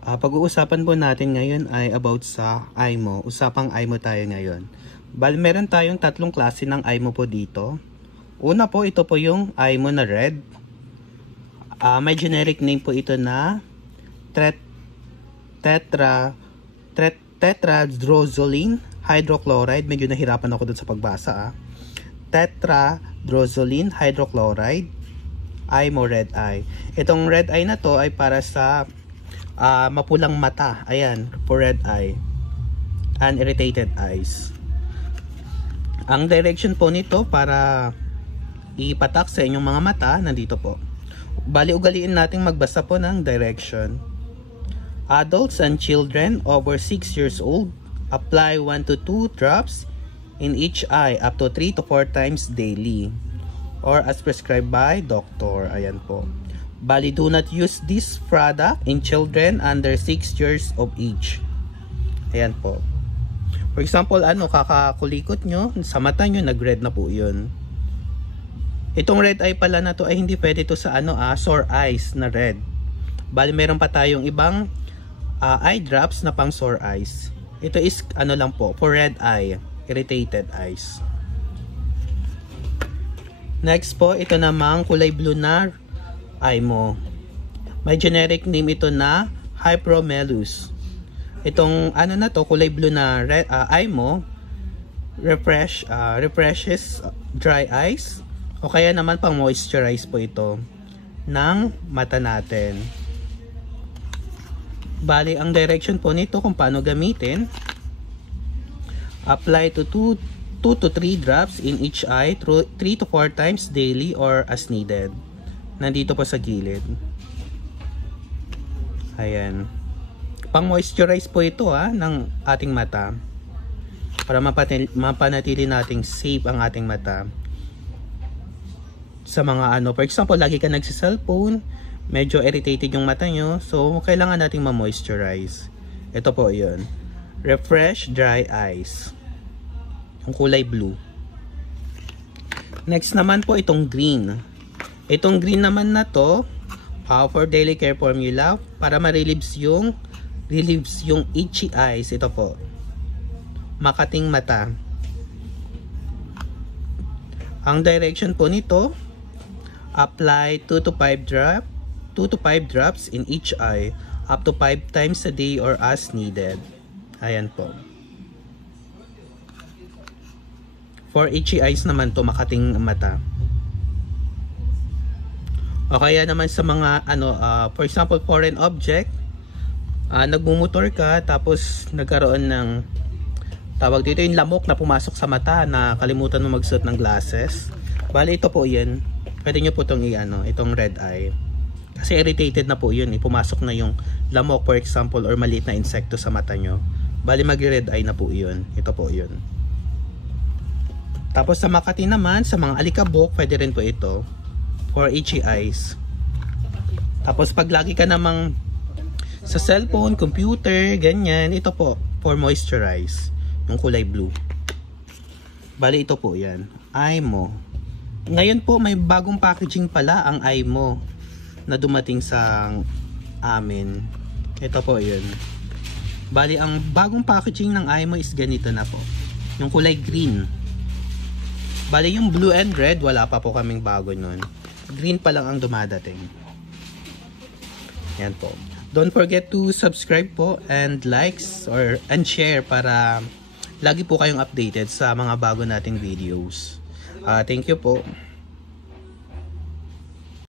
Pag-uusapan po natin ngayon ay about sa IMO. Usapang IMO tayo ngayon. Bali, meron tayong tatlong klase ng IMO po dito. Una po, ito po yung IMO na red. May generic name po ito na tetradrozoline hydrochloride. Medyo nahirapan ako dun sa pagbasa. Tetradrozoline hydrochloride, IMO red eye. Itong red eye na to ay para sa mapulang mata. Ayan, for red eye and irritated eyes. Ang direction po nito para ipatak sa inyong mga mata, nandito po. Bali, ugaliin natin magbasa po ng direction. Adults and children over 6 years old, apply 1 to 2 drops in each eye up to 3 to 4 times daily or as prescribed by doctor. Ayan po. Bali, do not use this product in children under 6 years of age. Ayan po. For example, kakakulikot nyo, sa mata nyo, nag-red na po yun. Itong red eye pala na to ay hindi pwede to sa sore eyes na red. Bali, meron pa tayong ibang eye drops na pang sore eyes. Ito is lang po, for red eye, irritated eyes. Next po, ito namang kulay blue na IMO. May generic name ito na Hypromelus. Itong na to, kulay blue na IMO, refreshes dry eyes o kaya naman pang moisturize po ito ng mata natin. Bali, ang direction po nito kung paano gamitin, apply to 2 to 3 drops in each eye 3 to 4 times daily or as needed. Nandito po sa gilid. Ayan. Pang moisturize po ito ng ating mata. Para mapanatili nating safe ang ating mata. Sa mga for example, lagi ka nagsi-cellphone, medyo irritated yung mata nyo, so kailangan nating ma-moisturize. Ito po yun. Refresh dry eyes. Yung kulay blue. Next naman po itong green. Itong green naman na to, for daily care formula, para ma-relieves yung itchy eyes. Ito po. Makating mata. Ang direction po nito, apply 2 to 5 drops in each eye up to 5 times a day or as needed. Ayan po. For itchy eyes naman to, makating mata. O kaya naman sa mga for example, foreign object, nagmumotor ka tapos nagkaroon ng tawag dito yung lamok na pumasok sa mata na kalimutan mo magsuot ng glasses. Bali, ito po yan. Pwede nyo po itong itong red eye. Kasi irritated na po yun. Pumasok na yung lamok, for example, or maliit na insekto sa mata nyo. Bali, mag-red eye na po yun. Ito po yun. Tapos sa Makati naman, sa mga alikabok, pwede rin po ito. For itchy eyes. Tapos pag lagi ka namang sa cellphone, computer, ganyan, ito po, for moisturize. Yung kulay blue. Bali, ito po yan. IMO. Ngayon po, may bagong packaging pala ang IMO na dumating sa amin. Ito po yun. Bali, ang bagong packaging ng IMO is ganito na po. Yung kulay green. Bali, yung blue and red, wala pa po kaming bago nun. Green pa lang ang dumadating. Yan po. Don't forget to subscribe po and likes and share para lagi po kayong updated sa mga bago nating videos. Thank you po.